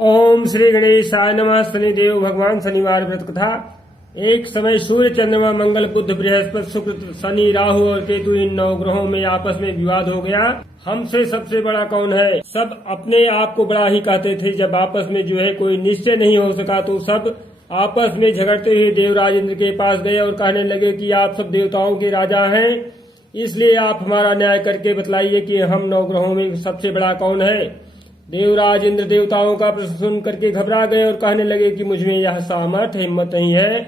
ओम श्री गणेशाय नमः। शनिदेव भगवान शनिवार व्रत कथा। एक समय सूर्य, चंद्रमा, मंगल, बुध, बृहस्पति, शुक्र, शनि, राहु और केतु इन 9 ग्रहों में आपस में विवाद हो गया। हमसे सबसे बड़ा कौन है। सब अपने आप को बड़ा ही कहते थे। जब आपस में कोई निश्चय नहीं हो सका तो सब आपस में झगड़ते हुए देवराज इंद्र के पास गए और कहने लगे कि आप सब देवताओं के राजा हैं, इसलिए आप हमारा न्याय करके बतलाइए कि हम 9 ग्रहों में सबसे बड़ा कौन है। देवराज इंद्र देवताओं का प्रश्न सुन करके घबरा गए और कहने लगे कि मुझमें यह सामर्थ हिम्मत नहीं है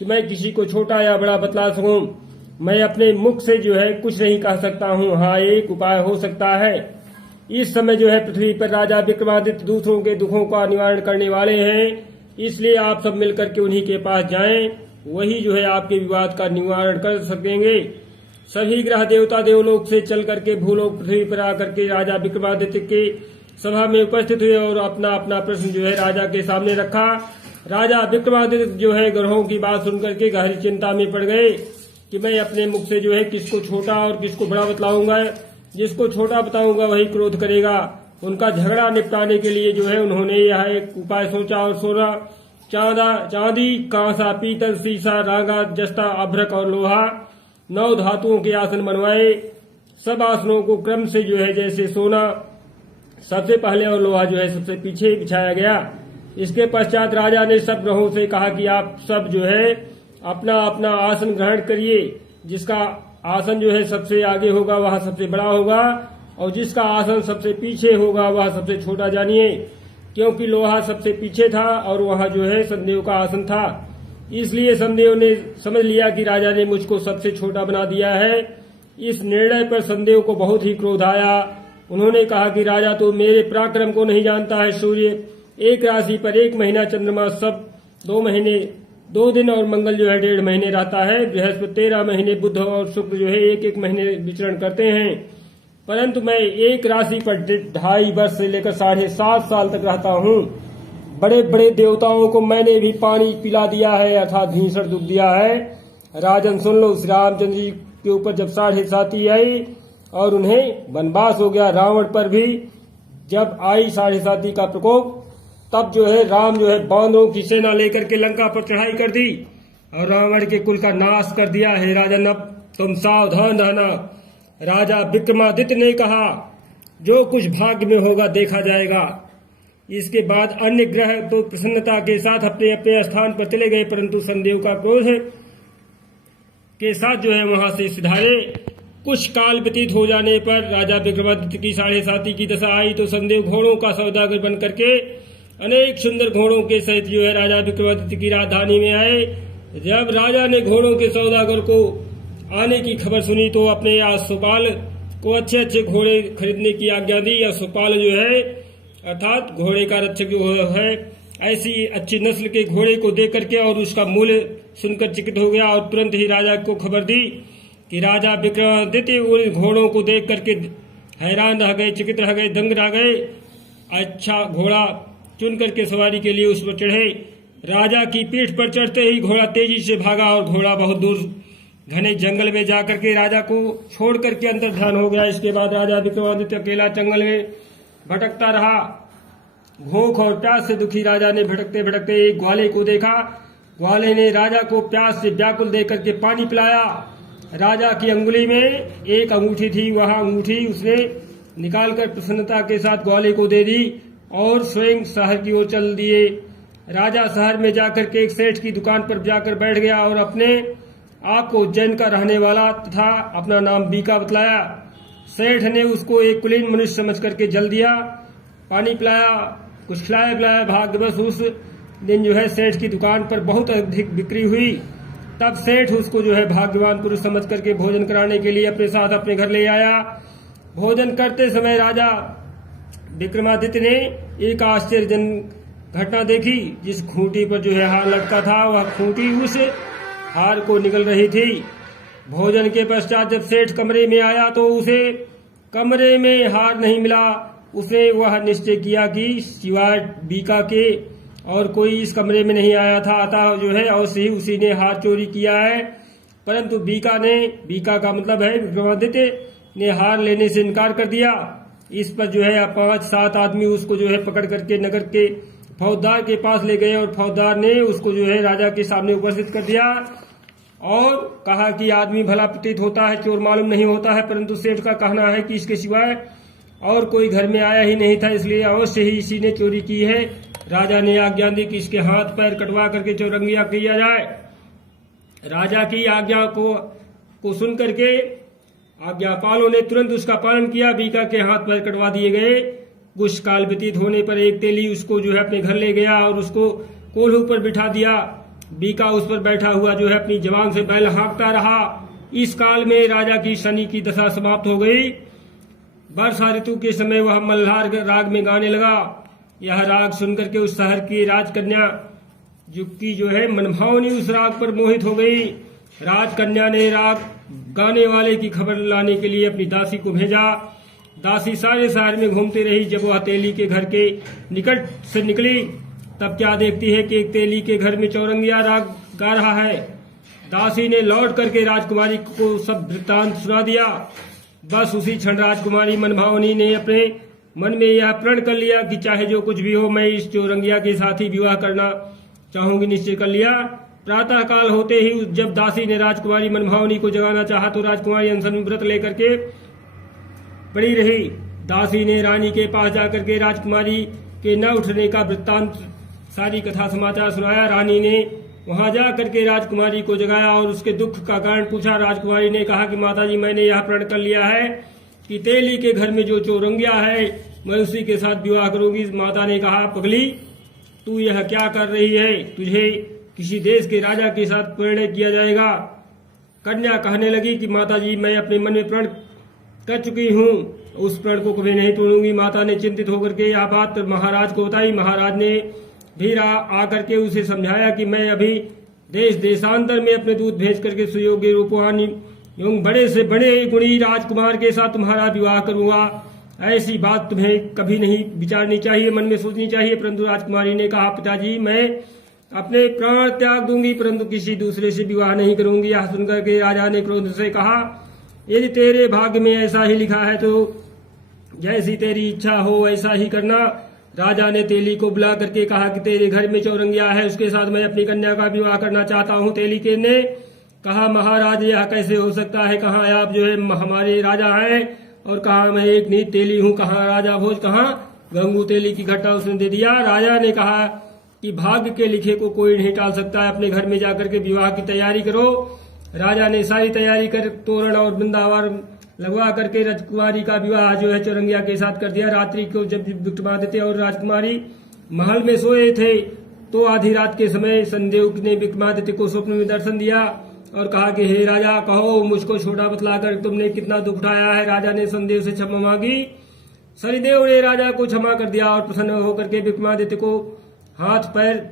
कि मैं किसी को छोटा या बड़ा बतला सकूं। मैं अपने मुख से कुछ नहीं कह सकता हूं। हाँ, एक उपाय हो सकता है। इस समय पृथ्वी पर राजा विक्रमादित्य दूसरों के दुखों का निवारण करने वाले हैं, इसलिए आप सब मिलकर के उन्हीं के पास जाएं। वही आपके विवाद का निवारण कर सकेंगे। सभी ग्रह देवता देवलोक से चल करके भूलोक पृथ्वी पर आकर के राजा विक्रमादित्य के सभा में उपस्थित हुए और अपना अपना प्रश्न राजा के सामने रखा। राजा विक्रमादित्य ग्रहों की बात सुनकर के गहरी चिंता में पड़ गए कि मैं अपने मुख से किसको छोटा और किसको बड़ा बतलाऊंगा। जिसको छोटा बताऊंगा वही क्रोध करेगा। उनका झगड़ा निपटाने के लिए उन्होंने यह एक उपाय सोचा और सोना, चांदी, कांसा, पीतल, शीशा, रांगा, जस्ता, अभ्रक और लोहा 9 धातुओं के आसन बनवाए। सब आसनों को क्रम से जैसे सोना सबसे पहले और लोहा सबसे पीछे बिछाया गया। इसके पश्चात राजा ने सब ग्रहों से कहा कि आप सब अपना अपना आसन ग्रहण करिए। जिसका आसन सबसे आगे होगा वह सबसे बड़ा होगा और जिसका आसन सबसे पीछे होगा वह सबसे छोटा जानिए। क्योंकि लोहा सबसे पीछे था और वह संदेव का आसन था, इसलिए संदेव ने समझ लिया कि राजा ने मुझको सबसे छोटा बना दिया है। इस निर्णय पर संदेव को बहुत ही क्रोध आया। उन्होंने कहा कि राजा तो मेरे पराक्रम को नहीं जानता है। सूर्य एक राशि पर 1 महीना, चंद्रमा सब 2 महीने 2 दिन और मंगल 1.5 महीने रहता है। बृहस्पति 13 महीने, बुध और शुक्र 1-1 महीने विचरण करते हैं। परंतु मैं एक राशि पर 2.5 वर्ष से लेकर 7.5 साल तक रहता हूँ। बड़े बड़े देवताओं को मैंने भी पानी पिला दिया है, अर्थात भीषण दुख दिया है। राजन सुन लो, श्री रामचंद्र जी के ऊपर जब 7.5 आई और उन्हें वनवास हो गया, रावण पर भी जब आई 7.5 का प्रकोप, तब राम बांदरों की सेना लेकर के लंका पर चढ़ाई कर दी और रावण के कुल का नाश कर दिया है। राजन अब तुम सावधान रहना। राजा विक्रमादित्य ने कहा, जो कुछ भाग्य में होगा देखा जाएगा। इसके बाद अन्य ग्रह तो प्रसन्नता के साथ अपने अपने स्थान पर चले गए, परंतु संदेव का क्रोध के साथ वहां से सुधारे। कुछ काल व्यतीत हो जाने पर राजा विक्रमादित्य की 7.5 की दशा आई तो संदेव घोड़ों का सौदागर बन करके अनेक सुंदर घोड़ों के सहित राजा विक्रमादित्य की राजधानी में आए। जब राजा ने घोड़ों के सौदागर को आने की खबर सुनी तो अपने सुपाल को अच्छे अच्छे घोड़े खरीदने की आज्ञा दी। या सुपाल अर्थात घोड़े का रक्षक है, ऐसी अच्छी नस्ल के घोड़े को देख करके और उसका मूल्य सुनकर चकित हो गया और तुरंत ही राजा को खबर दी कि राजा विक्रमादित्य उन घोड़ों को देख करके हैरान रह गए, चकित रह गए, दंग रह गए। अच्छा घोड़ा चुन करके सवारी के लिए उस पर चढ़े। राजा की पीठ पर चढ़ते ही घोड़ा तेजी से भागा और घोड़ा बहुत दूर घने जंगल में जाकर के राजा को छोड़ करके अंतर्धान हो गया। इसके बाद राजा विक्रमादित्य अकेला जंगल में भटकता रहा। भूख और प्यास से दुखी राजा ने भटकते भटकते एक ग्वाले को देखा। ग्वाले ने राजा को प्यास से व्याकुल देख करके पानी पिलाया। राजा की अंगुली में एक अंगूठी थी, वह अंगूठी उसने निकालकर प्रसन्नता के साथ ग्वाले को दे दी और स्वयं शहर की ओर चल दिए। राजा शहर में जाकर के एक सेठ की दुकान पर जाकर बैठ गया और अपने आप को उज्जैन का रहने वाला तथा अपना नाम बीका बतलाया। सेठ ने उसको एक कुलीन मनुष्य समझ करके जल दिया, पानी पिलाया, कुछ खिलाया पिलाया। भाग्यवश उस दिन सेठ की दुकान पर बहुत अधिक बिक्री हुई। तब सेठ उसको भाग्यवान पुरुष समझ करके भोजन कराने के लिए अपने साथ अपने घर ले आया। भोजन करते समय राजा विक्रमादित्य ने एक आश्चर्यजनक घटना देखी। जिस खूंटी पर हार लटका था वह खूंटी उस हार को निकल रही थी। भोजन के पश्चात जब सेठ कमरे में आया तो उसे कमरे में हार नहीं मिला। उसने वह निश्चय किया कि सिवाय बीका के और कोई इस कमरे में नहीं आया था, अतः अवश्य ही उसी ने हार चोरी किया है। परंतु बीका का मतलब है विक्रमादित्य ने हार लेने से इनकार कर दिया। इस पर 5-7 आदमी उसको पकड़ करके नगर के फौजदार के पास ले गए और फौजदार ने उसको जो है राजा के सामने उपस्थित कर दिया और कहा कि आदमी भला प्रतीत होता है, चोर मालूम नहीं होता है, परंतु सेठ का कहना है कि इसके सिवाय और कोई घर में आया ही नहीं था, इसलिए अवश्य ही इसी ने चोरी की है। राजा ने आज्ञा दी कि इसके हाथ पैर कटवा करके चौरंगिया किया जाए। राजा की आज्ञा को सुन करके आज्ञापालों ने तुरंत उसका पालन किया। बीका के हाथ पैर कटवा दिए गए। कुछ काल व्यतीत होने पर एक तेली उसको जो है अपने घर ले गया और उसको कोल्हू पर बिठा दिया। बीका उस पर बैठा हुआ जो है अपनी जवान से बैल हाँकता रहा। इस काल में राजा की शनि की दशा समाप्त हो गई। वर्षा ऋतु के समय वह मल्हार राग में गाने लगा। यह राग सुनकर के उस शहर की राजकन्या की जो है मनभावनी उस राग पर मोहित हो गई। राजकन्या ने राग गाने वाले की खबर लाने के लिए अपनी दासी को भेजा। दासी सारे शहर में घूमती रही। जब वह तेली के घर के निकट से निकली तब क्या देखती है कि एक तेली के घर में चौरंगिया राग गा रहा है। दासी ने लौट करके राजकुमारी को सब वृत्तांत सुना दिया। बस उसी क्षण राजकुमारी मनभावनी ने अपने मन में यह प्रण कर लिया कि चाहे जो कुछ भी हो, मैं इस चौरंगिया के साथ ही विवाह करना चाहूंगी। निश्चय कर लिया। प्रातः काल होते ही जब दासी ने राजकुमारी मनभावनी को जगाना चाहा तो राजकुमारी अनशन में व्रत लेकर के पड़ी रही। दासी ने रानी के पास जाकर के राजकुमारी के न उठने का वृत्तांत सारी कथा समाचार सुनाया। रानी ने वहां जा करके राजकुमारी को जगाया और उसके दुख का कारण पूछा। राजकुमारी ने कहा कि माताजी, मैंने यह प्रण कर लिया है कि तेली के घर में जो चौरंगिया है मैं उसी के साथ विवाह करूंगी। माता ने कहा, पगली, तू यह क्या कर रही है? तुझे किसी देश के राजा के साथ परिणय किया जाएगा। कन्या कहने लगी कि माताजी, मैं अपने मन में प्रण कर चुकी हूँ, उस प्रण को कभी नहीं तोड़ूंगी। माता ने चिंतित होकर के यह बात महाराज को बताई। महाराज ने भी आकर के उसे समझाया कि मैं अभी देश देशांतर में अपने दूत भेज करके सुयोग्य रूपवान एवं बड़े से बड़े गुणी राजकुमार के साथ तुम्हारा विवाह करूंगा। ऐसी बात तुम्हें कभी नहीं विचारनी चाहिए, मन में सोचनी चाहिए। परंतु राजकुमारी ने कहा, पिताजी, मैं अपने प्राण त्याग दूंगी परंतु किसी दूसरे से विवाह नहीं करूंगी। यह सुनकर के राजा ने क्रोध से कहा, यदि तेरे भाग्य में ऐसा ही लिखा है तो जैसी तेरी इच्छा हो वैसा ही करना। राजा ने तेली को बुला करके कहा कि तेरे घर में चौरंगिया है, उसके साथ मैं अपनी कन्या का विवाह करना चाहता हूँ। तेली के ने कहा, महाराज, यह कैसे हो सकता है? कहाँ आप जो है हमारे राजा हैं और कहा मैं एक नीच तेली हूँ। कहाँ राजा भोज, कहाँ गंगू तेली की घट्टा उसने दे दिया। राजा ने कहा कि भाग्य के लिखे को कोई नहीं टाल सकता है, अपने घर में जाकर के विवाह की तैयारी करो। राजा ने सारी तैयारी कर तोरण और वृंदावन लगवा करके राजकुमारी का विवाह जो है चौरंगिया के साथ कर दिया। रात्रि को जब विक्रमादित्य और राजकुमारी महल में सोए थे तो आधी रात के समय शनिदेव ने विक्रमादित्य को स्वप्न में दर्शन दिया और कहा कि हे राजा, कहो मुझको छोटा बतलाकर तुमने कितना दुख उठाया है। राजा ने शनिदेव से क्षमा मांगी। शनिदेव ने राजा को क्षमा कर दिया और प्रसन्न होकर के विक्रमादित्य को हाथ पैर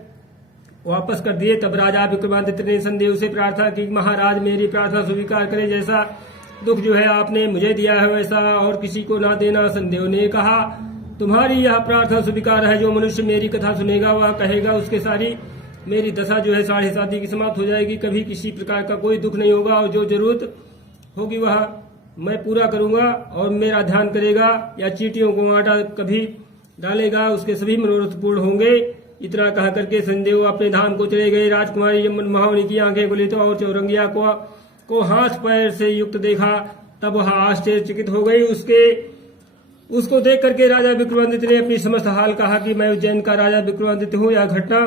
वापस कर दिए। तब राजा विक्रमादित्य ने शनिदेव से प्रार्थना की, महाराज, मेरी प्रार्थना स्वीकार करें। जैसा दुख जो है आपने मुझे दिया है वैसा और किसी को ना देना। शनिदेव ने कहा, तुम्हारी यह प्रार्थना स्वीकार है। जो मनुष्य मेरी कथा सुनेगा वह कहेगा उसके सारी मेरी दशा जो है 7.5 की समाप्त हो जाएगी, कभी किसी प्रकार का कोई दुख नहीं होगा और जो जरूरत होगी वह मैं पूरा करूंगा और मेरा ध्यान करेगा या चींटियों को आटा कभी डालेगा, उसके सभी मनोरथ पूर्ण होंगे। इतना कह करके शनिदेव अपने धाम को चले गए। राजकुमारी जब मनभावनी की आंखें खुली तो और चौरंगिया को हाथ पैर से युक्त देखा तब वह आश्चर्यचकित हो गई। उसको देख करके राजा विक्रमादित्य ने अपनी समस्त हाल कहा कि मैं उज्जैन का राजा विक्रमादित्य हूँ। यह घटना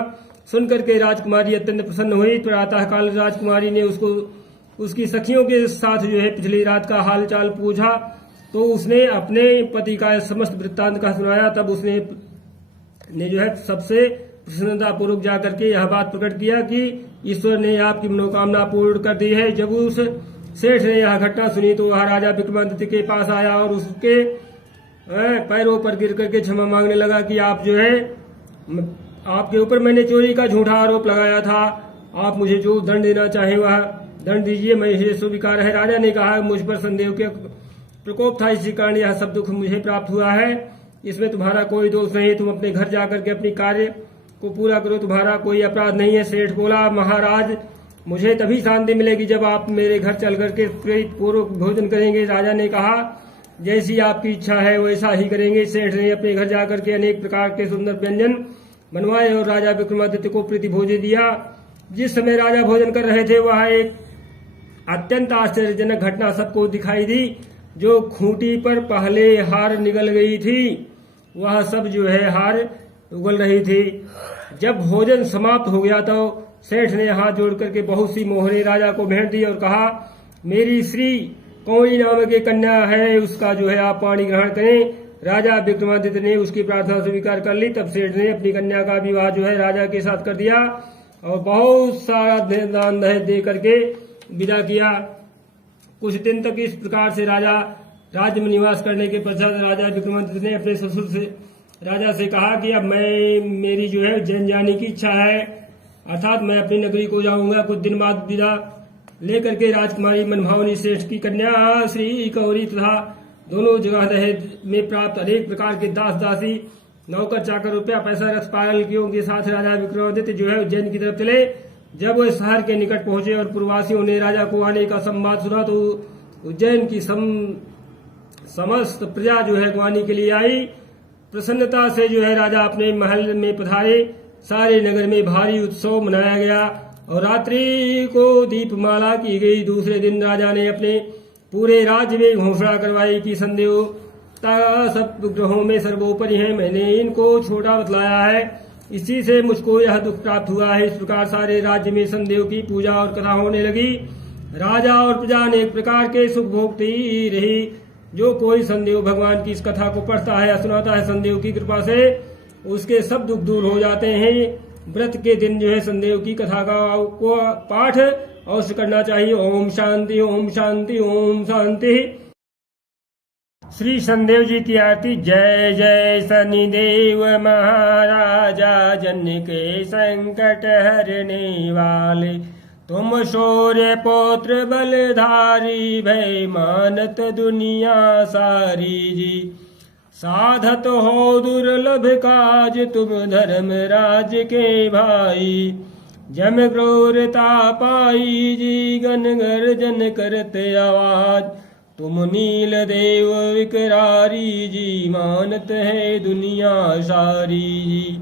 सुनकर के राजकुमारी अत्यंत प्रसन्न हुई। प्रातः काल राजकुमारी ने उसको उसकी सखियों के साथ जो है पिछली रात का हाल चाल पूछा तो उसने अपने पति का समस्त वृत्तांत का सुनाया। तब उसने जो है सबसे प्रसन्नता पूर्वक जाकर के यह बात प्रकट किया कि ईश्वर ने आपकी मनोकामना पूर्ण कर दी है। जब उस सेठ ने यह घटना सुनी तो वह राजा विक्रमादित्य के पास आया और उसके पैरों पर गिर करके क्षमा मांगने लगा कि आप जो है आपके ऊपर मैंने चोरी का झूठा आरोप लगाया था, आप मुझे जो दंड देना चाहे वह दंड दीजिए, मैं इसे स्वीकार है। राजा ने कहा, मुझ पर संदेह के प्रकोप था, इसी कारण यह सब दुख मुझे प्राप्त हुआ है, इसमें तुम्हारा कोई दोष नहीं। तुम अपने घर जाकर के अपनी कार्य को पूरा करो, तुम्हारा कोई अपराध नहीं है। सेठ बोला, महाराज, मुझे तभी शांति मिलेगी जब आप मेरे घर चल करके प्रीत पूर्वक भोजन करेंगे। राजा ने कहा, जैसी आपकी इच्छा है वैसा ही करेंगे। सेठ ने अपने घर जाकर के अनेक प्रकार के सुंदर व्यंजन बनवाए और राजा विक्रमादित्य को प्रीति भोजन दिया। जिस समय राजा भोजन कर रहे थे वहां एक अत्यंत आश्चर्यजनक घटना सबको दिखाई दी। जो खूंटी पर पहले हार निकल गई थी वह सब जो है हार उगल रही थी। जब भोजन समाप्त हो गया तो सेठ ने हाथ जोड़ करके बहुत सी मोहरें राजा को भेंट दी और कहा, मेरी श्री कौड़ी नाम की कन्या है, उसका जो है आप पानी ग्रहण करें। राजा विक्रमादित्य ने उसकी प्रार्थना स्वीकार कर ली। तब सेठ ने अपनी कन्या का विवाह जो है राजा के साथ कर दिया और बहुत सारा दान दहेज दे करके विदा किया। कुछ दिन तक इस प्रकार से राजा राज्य में निवास करने के पश्चात राजा विक्रमादित्य ने अपने ससुर से राजा से कहा कि अब मेरी जो है उज्जैन जाने की इच्छा है, अर्थात मैं अपनी नगरी को जाऊंगा। कुछ दिन बाद विदा लेकर के राजकुमारी मनभावनी श्रेष्ठ की कन्या श्री कौरी तथा दोनों जगह दहेज में प्राप्त अनेक प्रकार के दास दासी नौकर चाकर रुपया पैसा रथ पालकियों के साथ राजा विक्रमादित्य जो है उज्जैन की तरफ चले। जब वह शहर के निकट पहुंचे और पूर्ववासियों ने राजा को आने का संवाद सुना तो उज्जैन की समस्त प्रजा जो है ग्वानी के लिए आई। प्रसन्नता से जो है राजा अपने महल में पधारे। सारे नगर में भारी उत्सव मनाया गया और रात्रि को दीपमाला की गई। दूसरे दिन राजा ने अपने पूरे राज्य में घोषणा करवाई कि संदेवता सब ग्रहों में सर्वोपरि है, मैंने इनको छोटा बतलाया है, इसी से मुझको यह दुख प्राप्त हुआ है। इस प्रकार सारे राज्य में संदेव की पूजा और कथा होने लगी। राजा और प्रजा अनेक प्रकार के सुख भोगती रही। जो कोई संदेव भगवान की इस कथा को पढ़ता है या सुनाता है, संदेव की कृपा से उसके सब दुख दूर हो जाते हैं। व्रत के दिन जो है संदेव की कथा का पाठ अवश्य करना चाहिए। ओम शांति ओम शांति ओम शांति। श्री संदेव जी की आरती। जय जय शनिदेव महाराजा, जन के संकट हरने वाले, तुम शौर्य पौत्र बलधारी, भय मानत दुनिया सारी जी। साधत हो दुर्लभ काज, तुम धर्म राज के भाई, जम क्रूरता पाई जी, गन गर्जन करते आवाज, तुम नील देव विकरारी जी, मानत है दुनिया सारी जी।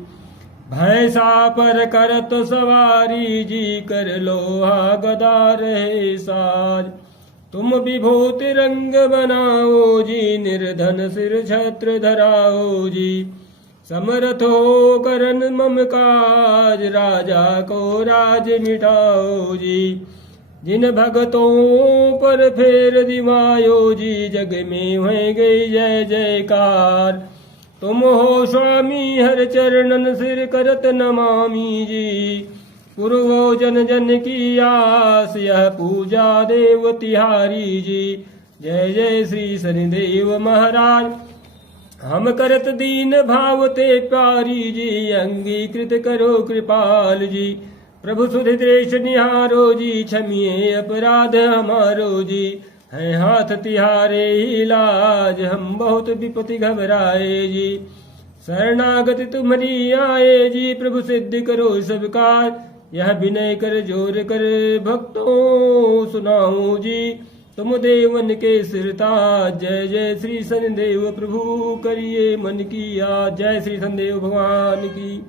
भैंसा पर करत सवारी जी, कर लोहा गदा रहे साज, तुम विभूति रंग बनाओ जी, निर्धन सिर छत्र धराओ जी। समर्थ हो करन मम काज, राजा को राज मिटाओ जी। जिन भगतों पर फेर दिवायो जी, जग में हो गई जय जयकार। तुम हो स्वामी हर चरणन सिर करत नमामि जी, पूर्वो जन जन की आस, यह पूजा देव तिहारी जी। जय जय श्री शनिदेव महाराज। हम करत दीन भाव ते प्यारी जी, अंगीकृत करो कृपाल जी। प्रभु सुधि दृश निहारो जी, क्षमिए अपराध हमारो जी। है हाथ तिहारे ही लाज, हम बहुत विपत्ति घबराए जी। शरणागति तुम्हारी आए जी, प्रभु सिद्ध करो सब काज। यह विनय कर जोर कर भक्तों सुनाओ जी, तुम देवन के सिरताज। जय जय श्री शनिदेव प्रभु, करिए मन की याद। जय श्री शनिदेव भगवान की।